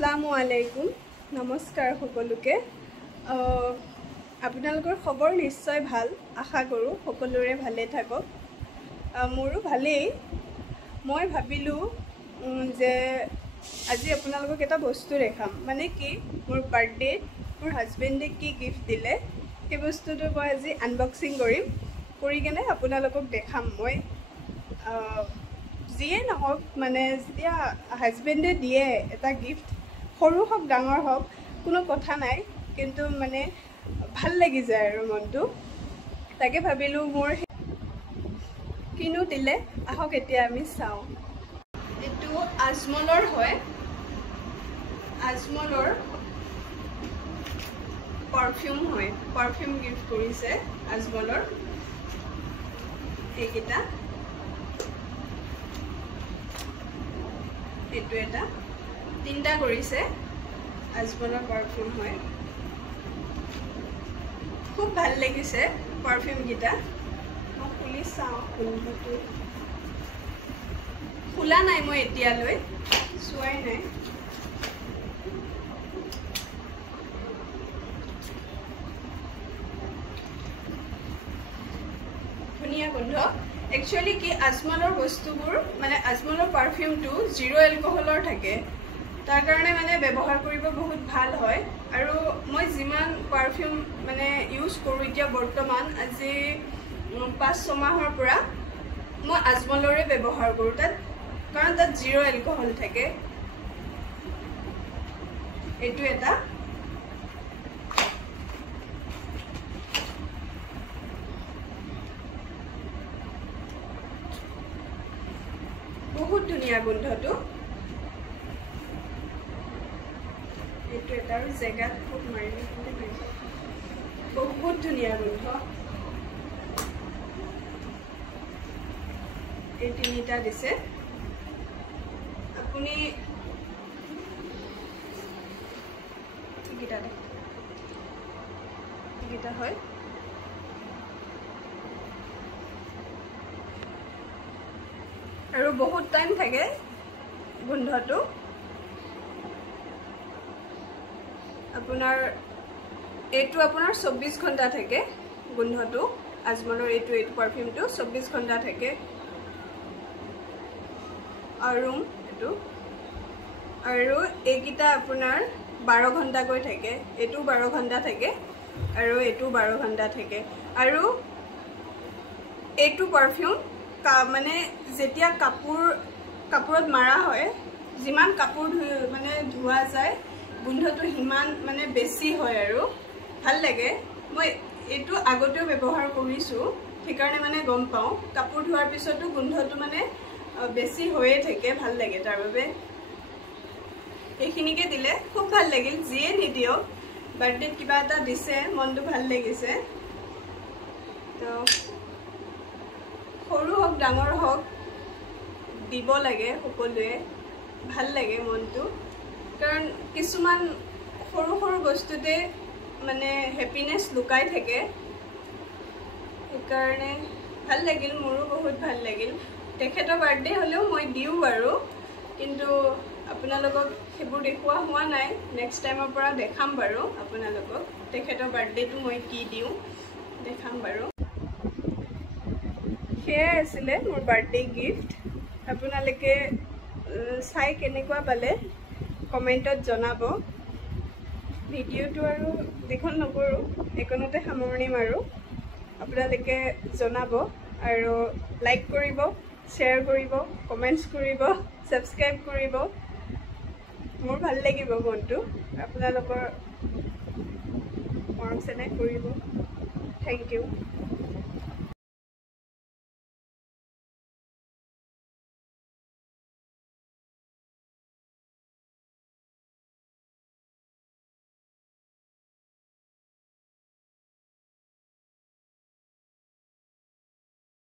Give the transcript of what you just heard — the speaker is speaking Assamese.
আসসালামু আলাইকুম নমস্কাৰ সকলোকে আপোনালোকৰ খবৰ নিশ্চয় ভাল আশা কৰোঁ সকলোৰে ভালে থাকক মোৰো ভালেই মই ভাবিলো যে আজি আপোনালোকক এটা বস্তু দেখাম মানে কি মোৰ বাৰ্থডে মোৰ হাজবেণ্ডে কি গিফ্ট দিলে সেই বস্তুটো মই আজি আনবক্সিং কৰিম কৰি কেনে আপোনালোকক দেখাম মই যিয়ে নহওক মানে যেতিয়া হাজবেণ্ডে দিয়ে এটা গিফ্ট সৰু হওক ডাঙৰ হওক কোনো কথা নাই কিন্তু মানে ভাল লাগি যায় আৰু মনটো তাকে ভাবিলোঁ মোৰ কিনো দিলে আহক এতিয়া আমি চাওঁ এইটো আজমলৰ হয় আজমলৰ পাৰফিউম হয় পাৰফিউম গিফ্ট কৰিছে আজমলৰ এইকেইটা এইটো এটা তিনটা কৰিছে আজমলৰ পাৰফিউম হয় খুব ভাল লাগিছে পাৰফিউম গিটা মই খুলি চাওঁ কোনটো খোলা নাই মই এতিয়ালৈ চোৱাই নাই ধুনীয়া গোন্ধ একচুয়ালি কি আজমলৰ বস্তুবোৰ মানে আজমলৰ পাৰফিউমটো জিৰো এলকহলৰ থাকে তাৰ কাৰণে মানে ব্যৱহাৰ কৰিব বহুত ভাল হয় আৰু মই যিমান পাৰফিউম মানে ইউজ কৰোঁ এতিয়া বৰ্তমান আজি 5-6 মাহৰ পৰা মই আজমলৰে ব্যৱহাৰ কৰোঁ তাত কাৰণ তাত জিৰো এলকহল থাকে এইটো এটা বহুত ধুনীয়া গোন্ধটো এইটো এটা আৰু জেগাত খুব মাৰিলে বহুত ধুনীয়া গোন্ধ এই তিনিটা দিছে আপুনি এইকেইটা হয় আৰু বহুত টাইম থাকে গোন্ধটো আপোনাৰ এইটো আপোনাৰ 24 ঘণ্টা থাকে গোন্ধটো আজমলৰ এইটো পাৰফিউমটো 24 ঘণ্টা থাকে আৰু এইটো আৰু এইকেইটা আপোনাৰ 12 ঘণ্টাকৈ থাকে এইটো 12 ঘণ্টা থাকে আৰু এইটো 12 ঘণ্টা থাকে আৰু এইটো পাৰফিউম মানে যেতিয়া কাপোৰত মাৰা হয় যিমান কাপোৰ মানে ধোৱা যায় গোন্ধটো হিমান মানে বেছি হয় আৰু ভাল লাগে মই এইটো আগতেও ব্যৱহাৰ কৰিছোঁ সেইকাৰণে মানে গম পাওঁ কাপোৰ ধোৱাৰ পিছতো গোন্ধটো মানে বেছি হৈয়ে থাকে ভাল লাগে তাৰ বাবে এইখিনিকে দিলে খুব ভাল লাগিল যিয়ে নিদিয়ক বাৰ্থডেত কিবা এটা দিছে মনটো ভাল লাগিছে তো সৰু হওক ডাঙৰ হওক দিব লাগে সকলোৱে ভাল লাগে মনটো কাৰণ কিছুমান সৰু সৰু বস্তুতে মানে হেপিনেছ লুকাই থাকে সেইকাৰণে ভাল লাগিল মোৰো বহুত ভাল লাগিল তেখেতৰ বাৰ্থডে হ'লেও মই দিওঁ বাৰু কিন্তু আপোনালোকক সেইবোৰ দেখুওৱা হোৱা নাই নেক্সট টাইমৰ পৰা দেখাম বাৰু আপোনালোকক তেখেতৰ বাৰ্থডেটো মই কি দিওঁ দেখাম বাৰু সেয়াই আছিলে মোৰ বাৰ্থডে গিফ্ট আপোনালোকে চাই কেনেকুৱা পালে কমেণ্টত জনাব ভিডিঅ'টো আৰু দীঘল নকৰোঁ এইকণতে সামৰণি মাৰোঁ আপোনালোকে জনাব আৰু লাইক কৰিব শ্বেয়াৰ কৰিব কমেণ্টছ কৰিব ছাবস্ক্ৰাইব কৰিব মোৰ ভাল লাগিব মনটো আপোনালোকৰ মৰম চেনেহ কৰিব থেংক ইউ